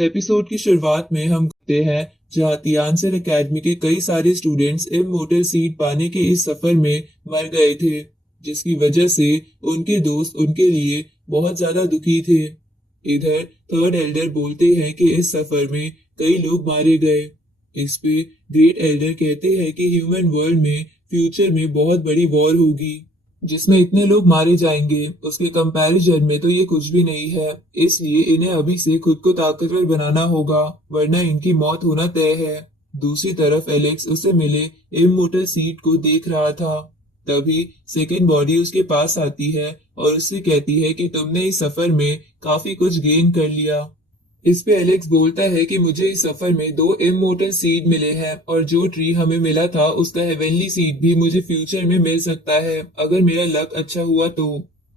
इस एपिसोड की शुरुआत में हम करते हैं जहां तियानसेन एकेडमी के कई सारे स्टूडेंट्स इमोर्टल सीट पाने के इस सफर में मर गए थे, जिसकी वजह से उनके दोस्त उनके लिए बहुत ज्यादा दुखी थे। इधर थर्ड एल्डर बोलते हैं कि इस सफर में कई लोग मारे गए। इस पे ग्रेट एल्डर कहते हैं कि ह्यूमन वर्ल्ड में फ्यूचर में बहुत बड़ी वॉर होगी जिसमें इतने लोग मारे जाएंगे, उसके कंपैरिजन में तो ये कुछ भी नहीं है। इसलिए इन्हें अभी से खुद को ताकतवर बनाना होगा, वरना इनकी मौत होना तय है। दूसरी तरफ एलेक्स उसे मिले इमोर्टल सीट को देख रहा था। तभी सेकेंड बॉडी उसके पास आती है और उससे कहती है कि तुमने इस सफर में काफी कुछ गेन कर लिया। इस पे एलेक्स बोलता है कि मुझे इस सफर में 2 इमोर्टल सीड मिले हैं और जो ट्री हमें मिला था उसका हेवनली सीड भी मुझे फ्यूचर में मिल सकता है अगर मेरा लक अच्छा हुआ तो।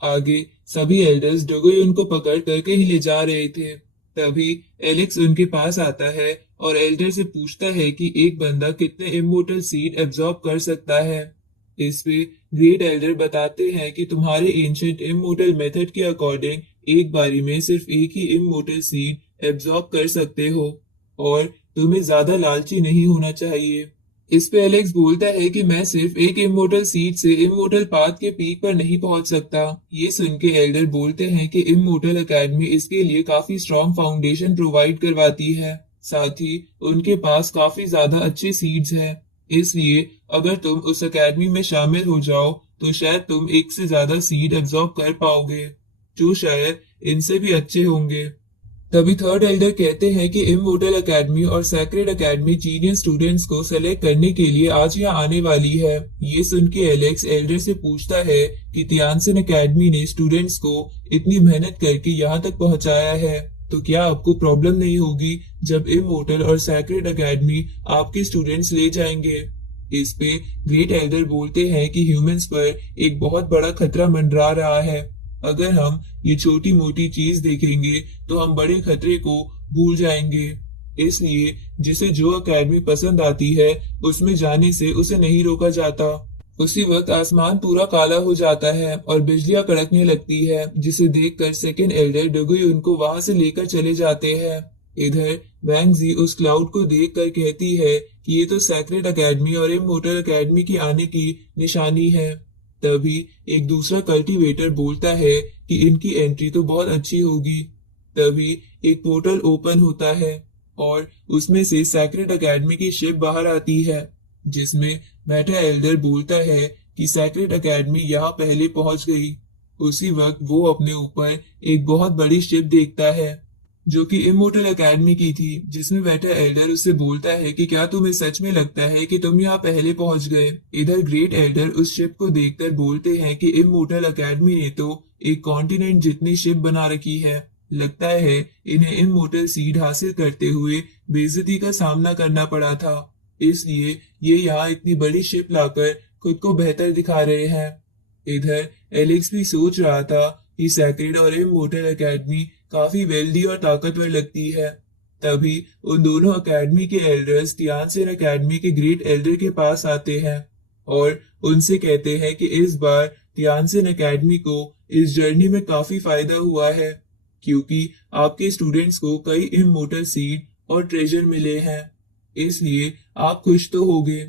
आगे सभी एल्डर्स डोगोयन को पकड़ कर कहीं ले जा रहे थे। तभी एलेक्स उनके पास आता है और एल्डर से पूछता है कि एक बंदा कितने इमोर्टल सीड एब्जॉर्ब कर सकता है। इस पे ग्रेट एल्डर बताते हैं कि तुम्हारे एंशिएंट इमोर्टल मेथड के अकॉर्डिंग एक बारी में सिर्फ एक ही इमोर्टल सीड एब्जॉर्ब कर सकते हो और तुम्हें ज्यादा लालची नहीं होना चाहिए। इस पे एलेक्स बोलता है कि मैं सिर्फ एक इमोर्टल सीड से इमोर्टल पाथ के पीक पर नहीं पहुंच सकता। ये सुन के एल्डर बोलते हैं कि इमोर्टल एकेडमी इसके लिए काफी स्ट्रॉन्ग फाउंडेशन प्रोवाइड करवाती है, साथ ही उनके पास काफी ज्यादा अच्छे सीड्स हैं। इसलिए अगर तुम उस एकेडमी में शामिल हो जाओ तो शायद तुम एक से ज्यादा सीड एब्जॉर्ब कर पाओगे, जो शायद इनसे भी अच्छे होंगे। तभी थर्ड एल्डर कहते हैं कि इमोर्टल एकेडमी और सैक्रेड एकेडमी जीनियस स्टूडेंट्स को सेलेक्ट करने के लिए आज यहाँ आने वाली है। ये सुन के एलेक्स एल्डर से पूछता है कि तियानसेन एकेडमी ने स्टूडेंट्स को इतनी मेहनत करके यहाँ तक पहुँचाया है, तो क्या आपको प्रॉब्लम नहीं होगी जब इमोर्टल और सैक्रेड एकेडमी आपके स्टूडेंट्स ले जाएंगे। इस पे ग्रेट एल्डर बोलते हैं कि ह्यूमंस पर एक बहुत बड़ा खतरा मंडरा रहा है। अगर हम ये छोटी मोटी चीज देखेंगे तो हम बड़े खतरे को भूल जाएंगे। इसलिए जिसे जो एकेडमी पसंद आती है उसमें जाने से उसे नहीं रोका जाता। उसी वक्त आसमान पूरा काला हो जाता है और बिजलियां कड़कने लगती है, जिसे देखकर सेकेंड एल्डर डोगोई उनको वहां से लेकर चले जाते हैं। इधर वैंग जी उस क्लाउड को देखकर कहती है कि ये तो सैक्रेड एकेडमी और इमोर्टल एकेडमी की आने की निशानी है। तभी एक दूसरा कल्टीवेटर बोलता है कि इनकी एंट्री तो बहुत अच्छी होगी। तभी एक पोर्टल ओपन होता है और उसमें से सैक्रेड एकेडमी की शिप बाहर आती है, जिसमें बैठा एल्डर बोलता है कि सैक्रेड एकेडमी यहाँ पहले पहुंच गई। उसी वक्त वो अपने ऊपर एक बहुत बड़ी शिप देखता है जो कि इमोर्टल एकेडमी की थी, जिसमें बैठा एल्डर उससे बोलता है कि क्या तुम्हें सच में लगता है कि तुम यहाँ पहले पहुंच गए। इधर ग्रेट एल्डर उस शिप को देखकर बोलते हैं कि इमोर्टल एकेडमी ने तो एक कॉन्टिनेंट जितनी शिप बना रखी है, लगता है इन्हें इमोर्टल सीड हासिल करते हुए बेइज्जती का सामना करना पड़ा था, इसलिए ये यहाँ इतनी बड़ी शिप लाकर खुद को बेहतर दिखा रहे हैं। इधर एलेक्स भी सोच रहा था कि सैक्रेड और इमोर्टल एकेडमी काफी वेल्दी और ताकतवर लगती है। तभी उन दोनों एकेडमी के एल्डर्स तियानसेन एकेडमी के ग्रेट एल्डर के पास आते हैं और उनसे कहते हैं कि इस बार तियानसेन एकेडमी को इस जर्नी में काफी फायदा हुआ है, क्योंकि आपके स्टूडेंट्स को कई इमोर्टल सीड और ट्रेजर मिले हैं, इसलिए आप खुश तो होगे।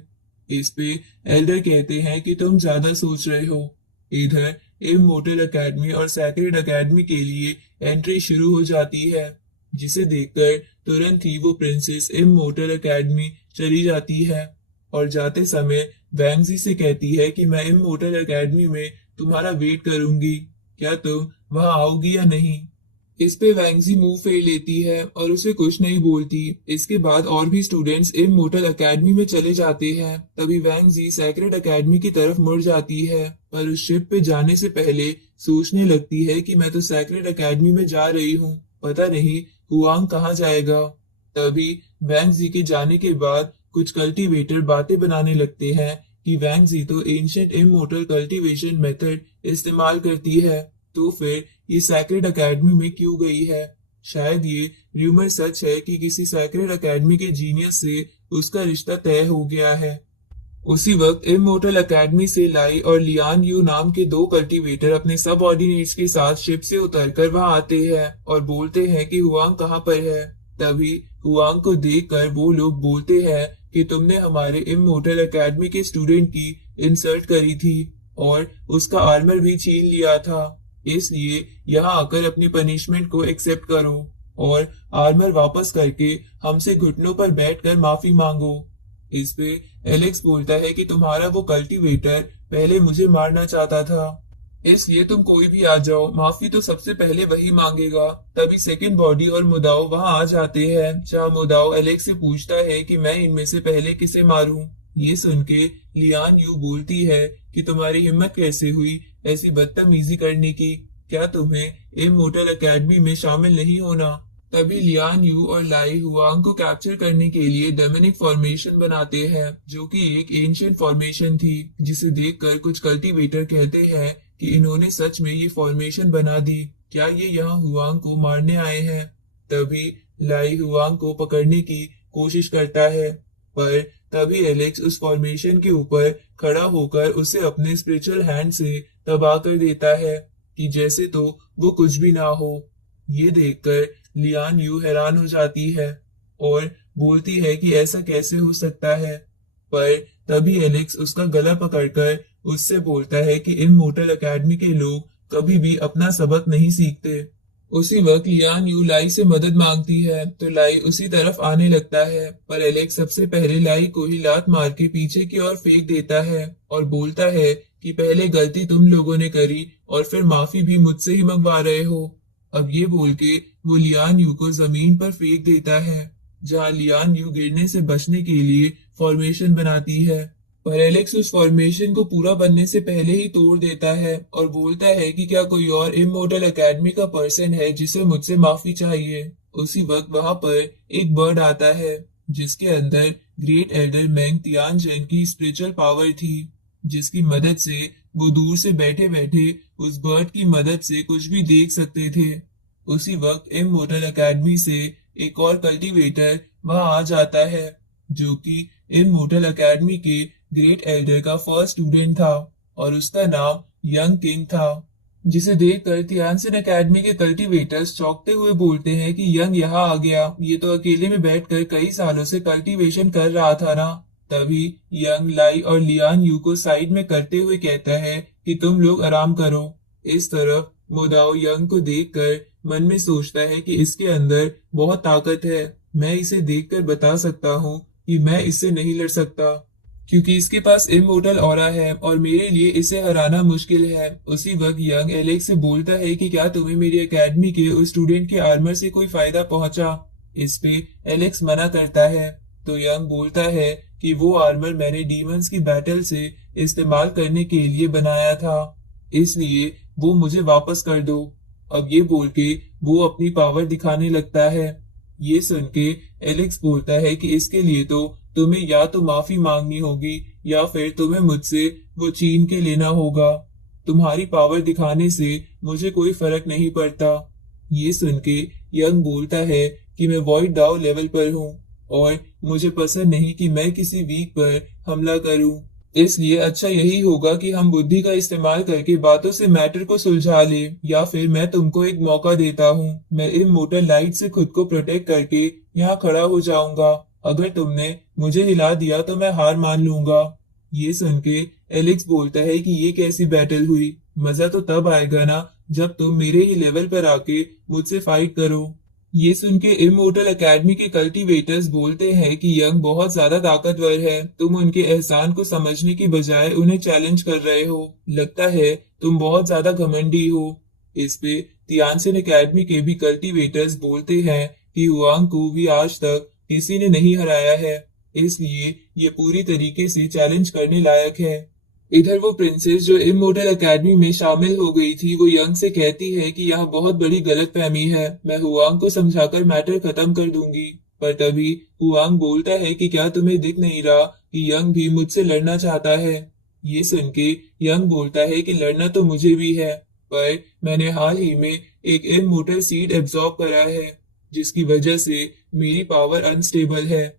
इस पे एल्डर कहते हैं कि तुम ज्यादा सोच रहे हो। इधर इमोर्टल एकेडमी और सैक्रेड एकेडमी के लिए एंट्री शुरू हो जाती है, जिसे देखकर तुरंत ही वो प्रिंसेस इमोर्टल एकेडमी चली जाती है और जाते समय वैंग जी से कहती है कि मैं इमोर्टल एकेडमी में तुम्हारा वेट करूंगी, क्या तुम वहां आओगी या नहीं। इस पे वैंग जी मुंह फेर लेती है और उसे कुछ नहीं बोलती। इसके बाद और भी स्टूडेंट्स इमोर्टल एकेडमी में चले जाते हैं। तभी वैंग जी सैक्रेड एकेडमी की तरफ मुड़ जाती है, पर उस शिप पे जाने से पहले सोचने लगती है कि मैं तो सैक्रेड एकेडमी में जा रही हूँ, पता नहीं हुआंग कहाँ जाएगा। तभी वैंग जी के जाने के बाद कुछ कल्टीवेटर बातें बनाने लगते हैं कि वैंग जी तो एंशिएंट इमोर्टल कल्टीवेशन मेथड इस्तेमाल करती है, तो फिर ये सैक्रेड एकेडमी में क्यों गई है। शायद ये र्यूमर सच है कि किसी सैक्रेड एकेडमी के जीनियस से उसका रिश्ता तय हो गया है। उसी वक्त इमोर्टल एकेडमी से लाई और लियान यू नाम के 2 कल्टीवेटर अपने सबऑर्डिनेट्स के साथ शिप से उतरकर वहां आते हैं और बोलते हैं कि हुआंग कहाँ पर है। तभी हुआंग को देखकर वो लोग बोलते हैं कि तुमने हमारे इमोर्टल एकेडमी के स्टूडेंट की इंसल्ट करी थी और उसका आर्मर भी छीन लिया था, इसलिए यहाँ आकर अपनी पनिशमेंट को एक्सेप्ट करो और आर्मर वापस करके हमसे घुटनों पर बैठकर माफी मांगो। इस पे एलेक्स बोलता है कि तुम्हारा वो कल्टीवेटर पहले मुझे मारना चाहता था, इसलिए तुम कोई भी आ जाओ, माफी तो सबसे पहले वही मांगेगा। तभी सेकंड बॉडी और मुदाओ वहां आ जाते हैं, जहां मुदाओ एलेक्स से पूछता है कि मैं इनमें से पहले किसे मारूं। ये सुन के लियान यू बोलती है कि तुम्हारी हिम्मत कैसे हुई ऐसी बदतमीजी करने की, क्या तुम्हें इमोर्टल एकेडमी में शामिल नहीं होना। तभी लियान यू और लाई हुआंग को कैप्चर करने के लिए डेमोनिक फॉर्मेशन बनाते हैं, जो कि एक एंशिएंट फॉर्मेशन थी, जिसे देखकर कुछ कल्टीवेटर कहते हैं कि इन्होंने सच में ये फॉर्मेशन बना दी, क्या ये यहाँ हुआंग को मारने आए हैं। तभी लाई हुआंग को पकड़ने की कोशिश करता है, पर तभी एलेक्स उस फॉर्मेशन के ऊपर खड़ा होकर उसे अपने स्पिरिचुअल हैंड से दबा कर देता है कि जैसे तो वो कुछ भी ना हो। ये देखकर लियान यू हैरान हो जाती है और बोलती है कि ऐसा कैसे हो सकता है, पर तभी एलेक्स उसका गला पकड़कर उससे बोलता है कि इमोर्टल एकेडमी के लोग कभी भी अपना सबक नहीं सीखते। उसी वक्त लियान यू लाई से मदद मांगती है तो लाई उसी तरफ आने लगता है, पर एलेक्स सबसे पहले लाई को ही लात मार के पीछे की ओर फेंक देता है और बोलता है कि पहले गलती तुम लोगों ने करी और फिर माफी भी मुझसे ही मंगवा रहे हो। अब ये बोल के वो लियान यू को जमीन पर फेंक देता है, जहाँ लियान यू गिरने से बचने के लिए फॉर्मेशन बनाती है, पर एलेक्स उस फॉर्मेशन को पूरा बनने से पहले ही तोड़ देता है और बोलता है कि क्या कोई और इमोर्टल एकेडमी का पर्सन है जिसे मुझसे माफी चाहिए। उसी वक्त वहां पर एक बर्ड आता है जिसके अंदर ग्रेट एल्डर मेंग तियानजन की स्पिरिचुअल पावर थी, जिसकी मदद से वो दूर से बैठे बैठे उस बर्ड की मदद से कुछ भी देख सकते थे। उसी वक्त इमोर्टल एकेडमी से एक और कल्टीवेटर वहां आ जाता है, जो कि इमोर्टल एकेडमी के ग्रेट एल्डर का फर्स्ट स्टूडेंट था और उसका नाम यंग किंग था, जिसे देखकर तियानसन एकेडमी के कल्टीवेटर्स चौंकते हुए बोलते हैं कि यंग यहाँ आ गया, ये तो अकेले में बैठकर कई सालों से कल्टीवेशन कर रहा था ना। तभी यंग लाई और लियान यू को साइड में करते हुए कहता है कि तुम लोग आराम करो। इस तरफ मुदाओ यंग को देखकर मन में सोचता है कि इसके अंदर बहुत ताकत है, मैं इसे देखकर बता सकता हूँ कि मैं इससे नहीं लड़ सकता, क्योंकि इसके पास इमोर्टल ऑरा है और मेरे लिए इसे हराना मुश्किल है। उसी वक्त यंग एलेक्स से बोलता है कि क्या तुम्हें मेरी एकेडमी के उस स्टूडेंट के आर्मर से कोई फायदा पहुंचा। इस पे एलेक्स मना करता है तो यंग बोलता है कि वो आर्मर मैंने डीमंस की बैटल से इस्तेमाल करने के लिए बनाया था, इसलिए वो मुझे वापस कर दो। अब ये बोल के वो अपनी पावर दिखाने लगता है। ये सुन के एलेक्स बोलता है कि इसके लिए तो तुम्हें या तो माफी मांगनी होगी या फिर तुम्हें मुझसे वो छीन के लेना होगा। तुम्हारी पावर दिखाने से मुझे कोई फर्क नहीं पड़ता। ये सुन के यंग बोलता है कि मैं वॉइड दाव लेवल पर हूँ और मुझे पसंद नहीं कि मैं किसी वीक पर हमला करूं, इसलिए अच्छा यही होगा कि हम बुद्धि का इस्तेमाल करके बातों से मैटर को सुलझा ले, या फिर मैं तुमको एक मौका देता हूँ, मैं इमोर्टल लाइट से खुद को प्रोटेक्ट करके यहाँ खड़ा हो जाऊंगा। अगर तुमने मुझे हिला दिया तो मैं हार मान लूंगा। ये सुन के एलेक्स बोलता है कि ये कैसी बैटल हुई, मजा तो तब आएगा ना जब तुम मेरे ही लेवल पर आके मुझसे फाइट करो। ये सुन के इमोर्टल एकेडमी के कल्टीवेटर्स बोलते हैं कि यंग बहुत ज्यादा ताकतवर है, तुम उनके एहसान को समझने की बजाय उन्हें चैलेंज कर रहे हो, लगता है तुम बहुत ज्यादा घमंडी हो। इस पे तियानसन एकेडमी के भी कल्टीवेटर्स बोलते हैं कि हुआंग को भी आज तक किसी ने नहीं हराया है, इसलिए ये पूरी तरीके से चैलेंज करने लायक है। इधर वो प्रिंसेस जो इमोर्टल एकेडमी में शामिल हो गई थी, वो यंग से कहती है कि यहाँ बहुत बड़ी गलतफहमी है, मैं हुआंग को समझाकर मैटर खत्म कर दूंगी। पर तभी हुआंग बोलता है कि क्या तुम्हें दिख नहीं रहा कि यंग भी मुझसे लड़ना चाहता है। ये सुन के यंग बोलता है कि लड़ना तो मुझे भी है, पर मैंने हाल ही में एक इमोर्टल सीड एब्जॉर्ब करा है, जिसकी वजह से मेरी पावर अनस्टेबल है,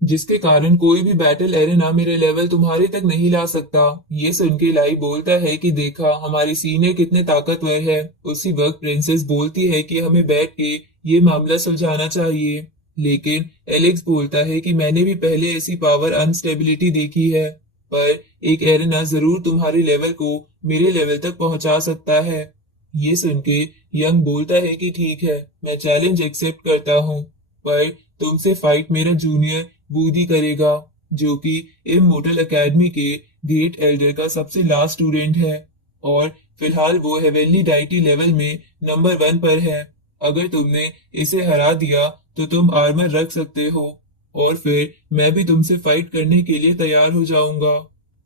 जिसके कारण कोई भी बैटल एरेना मेरे लेवल तुम्हारे तक नहीं ला सकता। ये सुन के लाई बोलता है कि देखा हमारी सीनियर कितने ताकतवर है। उसी वक्त प्रिंसेस बोलती है कि हमें बैठ के ये मामला सुलझाना चाहिए। लेकिन एलेक्स बोलता है कि मैंने भी पहले ऐसी पावर अनस्टेबिलिटी देखी है, पर एक एरेना जरूर तुम्हारे लेवल को मेरे लेवल तक पहुंचा सकता है। ये सुन के यंग बोलता है कि ठीक है, मैं चैलेंज एक्सेप्ट करता हूँ, पर तुमसे फाइट मेरा जूनियर वूडी करेगा, जो कि इमोर्टल एकेडमी के ग्रेट एल्डर का सबसे लास्ट स्टूडेंट है, और फिलहाल वो हेवेनली डाइटी लेवल में नंबर 1 पर है। अगर तुमने इसे हरा दिया तो तुम आर्मर रख सकते हो, और फिर मैं भी तुमसे फाइट करने के लिए तैयार हो जाऊंगा।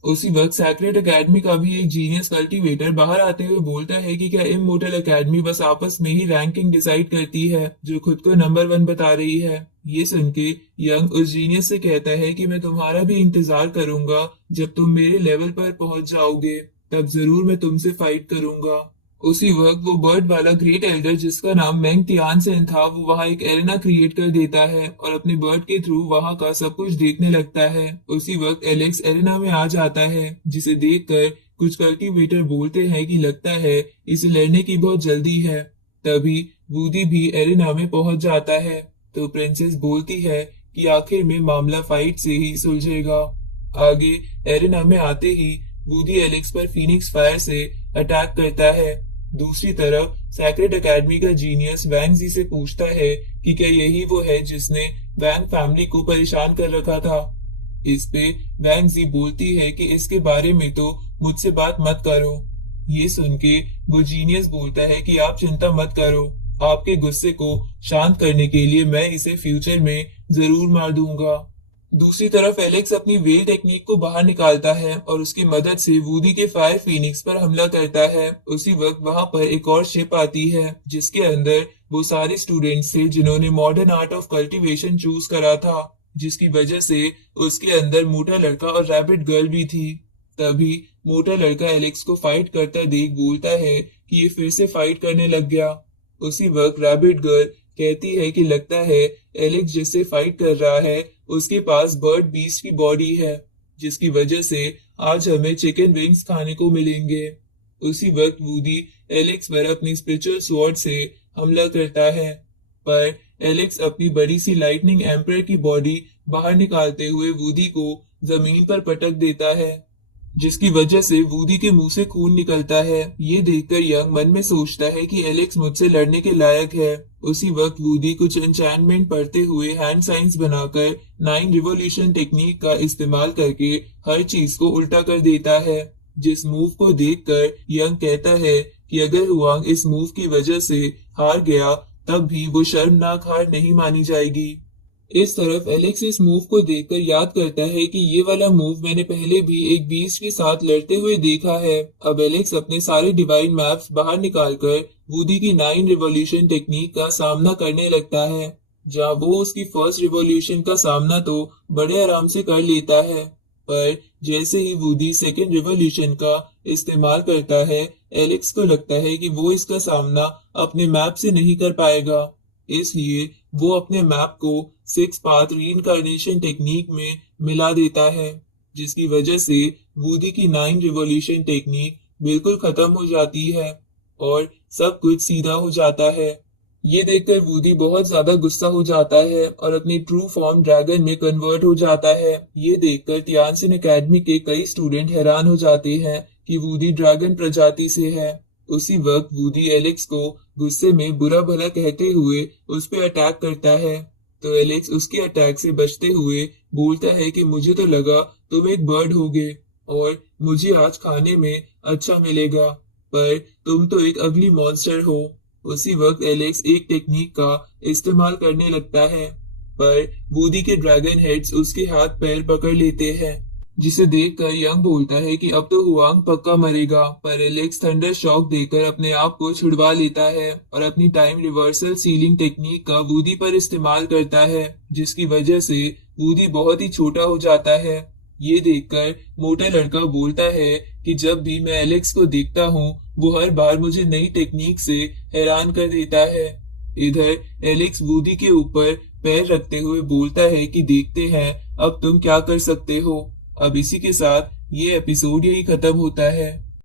उसी वक्त सैक्रेड एकेडमी का भी एक जीनियस कल्टीवेटर बाहर आते हुए बोलता है कि क्या इमोर्टल एकेडमी बस आपस में ही रैंकिंग डिसाइड करती है, जो खुद को नंबर 1 बता रही है। ये सुन के यंग उस जीनियस से कहता है कि मैं तुम्हारा भी इंतजार करूंगा, जब तुम मेरे लेवल पर पहुंच जाओगे तब जरूर मैं तुमसे फाइट करूंगा। उसी वक्त वो बर्ड वाला ग्रेट एल्डर जिसका नाम मेंग तियानसेन था, वो वहां एक एरेना क्रिएट कर देता है और अपने बर्ड के थ्रू वहां का सब कुछ देखने लगता है। उसी वक्त एलेक्स एरेना में आ जाता है, जिसे देखकर कुछ कल्टीवेटर बोलते हैं कि लगता है इसे लड़ने की बहुत जल्दी है। तभी वूडी भी एरेना में पहुंच जाता है, तो प्रिंसेस बोलती है कि आखिर में मामला फाइट से ही सुलझेगा। आगे एरेना में आते ही वूडी एलेक्स पर फीनिक्स फायर से अटैक करता है। दूसरी तरफ सैक्रेड एकेडमी का जीनियस वैंग जी से पूछता है कि क्या यही वो है जिसने वैंग फैमिली को परेशान कर रखा था। इस पे वैंग जी बोलती है कि इसके बारे में तो मुझसे बात मत करो। ये सुन के वो जीनियस बोलता है कि आप चिंता मत करो, आपके गुस्से को शांत करने के लिए मैं इसे फ्यूचर में जरूर मार दूंगा। दूसरी तरफ एलेक्स अपनी वेल टेक्निक को बाहर निकालता है और उसकी मदद से वूडी के फायर फीनिक्स पर हमला करता है। उसी वक्त वहां पर एक और शिप आती है, जिसके अंदर वो सारे स्टूडेंट्स थे जिन्होंने modern art of cultivation choose करा था, जिसकी वजह से उसके अंदर मोटा लड़का और रैबिट गर्ल भी थी। तभी मोटा लड़का एलेक्स को फाइट करता देख बोलता है कि ये फिर से फाइट करने लग गया। उसी वक्त रैबिट गर्ल कहती है कि लगता है एलेक्स जिससे फाइट कर रहा है उसके पास बर्ड बीस्ट की बॉडी है, जिसकी वजह से आज हमें चिकन विंग्स खाने को मिलेंगे। उसी वक्त वूडी एलेक्स पर अपनी स्पिरिचुअल स्वॉर्ड से हमला करता है, पर एलेक्स अपनी बड़ी सी लाइटनिंग एम्पर की बॉडी बाहर निकालते हुए वूडी को जमीन पर पटक देता है, जिसकी वजह से वूडी के मुंह से खून निकलता है। ये देखकर यंग मन में सोचता है कि एलेक्स मुझसे लड़ने के लायक है। उसी वक्त वूडी कुछ एन्चैंटमेंट पढ़ते हुए हैंड साइंस बनाकर 9 रिवॉल्यूशन टेक्निक का इस्तेमाल करके हर चीज को उल्टा कर देता है। जिस मूव को देखकर यंग कहता है कि अगर हुआंग इस मूव की वजह से हार गया तब भी वो शर्मनाक हार नहीं मानी जाएगी। इस तरफ एलेक्स इस मूव को देखकर याद करता है कि ये वाला मूव मैंने पहले भी एक बीस्ट के साथ लड़ते हुए देखा है। अब एलेक्स अपने सारे डिवाइन मैप्स बाहर निकालकर वूडी की 9 रिवॉल्यूशन टेक्निक का सामना करने लगता है, जहां वो उसकी फर्स्ट रिवॉल्यूशन का सामना तो बड़े आराम से कर लेता है, पर जैसे ही वूडी सेकेंड रिवॉल्यूशन का इस्तेमाल करता है, एलेक्स को लगता है कि वो इसका सामना अपने मैप से नहीं कर पाएगा। इसलिए वो अपने मैप को 6 पाथ रीइंकार्नेशन टेक्निक में मिला देता है, जिसकी वजह से वूडी की 9 रिवॉल्यूशन टेक्निक बिल्कुल खत्म हो जाती है और सब कुछ सीधा हो जाता है। ये देखकर वूडी बहुत ज्यादा गुस्सा हो जाता है और अपनी ट्रू फॉर्म ड्रैगन में कन्वर्ट हो जाता है। ये देखकर तियानसेन एकेडमी के कई स्टूडेंट हैरान हो जाते हैं कि वूडी ड्रैगन प्रजाति से है। उसी वक्त वूडी एलेक्स को गुस्से में बुरा भला कहते हुए उस पर अटैक करता है, तो एलेक्स उसके अटैक से बचते हुए बोलता है कि मुझे तो लगा तुम एक बर्ड होगे और मुझे आज खाने में अच्छा मिलेगा, पर तुम तो एक अगली मॉन्स्टर हो। उसी वक्त एलेक्स एक टेक्निक का इस्तेमाल करने लगता है, पर वूडी के ड्रैगन हेड्स उसके हाथ पैर पकड़ लेते हैं, जिसे देखकर यंग बोलता है कि अब तो हुआंग पक्का मरेगा, पर एलेक्स थंडर शॉक देकर अपने आप को छुड़वा लेता है और अपनी टाइम रिवर्सल सीलिंग टेक्निक का वूडी पर इस्तेमाल करता है, जिसकी वजह से वूडी बहुत ही छोटा हो जाता है। ये देखकर मोटा लड़का बोलता है कि जब भी मैं एलेक्स को देखता हूँ वो हर बार मुझे नई टेक्निक से हैरान कर देता है। इधर एलेक्स वूडी के ऊपर पैर रखते हुए बोलता है कि देखते हैं अब तुम क्या कर सकते हो। अब इसी के साथ ये एपिसोड यही खत्म होता है।